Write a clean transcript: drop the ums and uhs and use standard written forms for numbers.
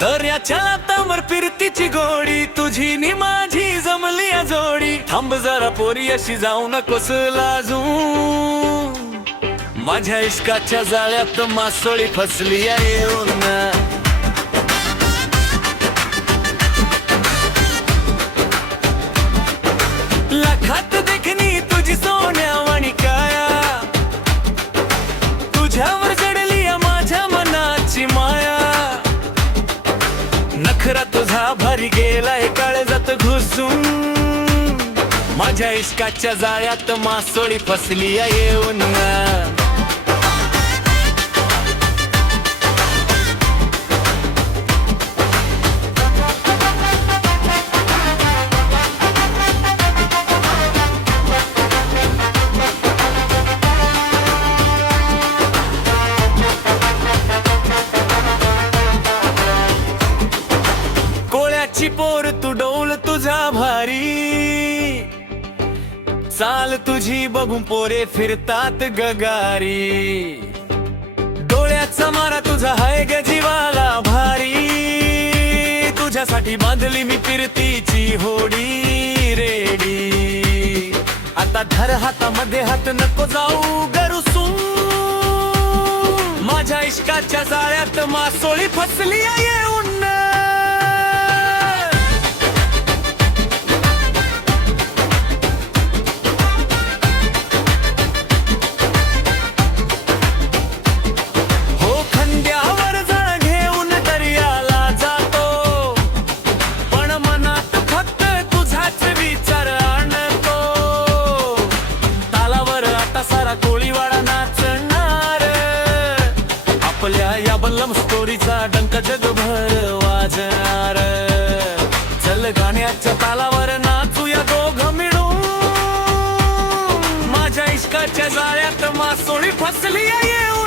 दर्याच्या लाटांवर फिरतीची गोडी, तुझी नि माझी जमली या जोडी. थांब जरा पोरी अशी जाऊ नकोस लाजू, माझ्या इश्काच्या जाळ्यात मासोळी फसली या येऊन. लाखात देखणी तुझी सोन्यावाणी काया, तुझ्यावर जडली या माझ्या मनाची माया. नखरा तुझा भारी गेलाय काळजात घुसून, माझ्या इश्काच्या जाळ्यात मासोळी फसली या येऊन. कोळ्याची पोर तू डौल तुझा भारी, चाल तुझी बघून पोरे फिरतात गगारी. डोळ्याचा मारा तुझा हाय ग जीवाला भारी, तुझ्यासाठी बांधली मी फिरतीची होडी रेडी. आता धर हातामध्ये हात नको जाऊ गरुसून, माझ्या इश्काच्या जाळ्यात मासोळी फसली येऊन. आपल्या या बल्लम स्टोरीचा डंक जगभर वाजणार. चल गाण्याच्या तालावर नाचूया दोघं मिळून, माझ्या इश्काच्या जाळ्यात मासोळी फसली येऊन.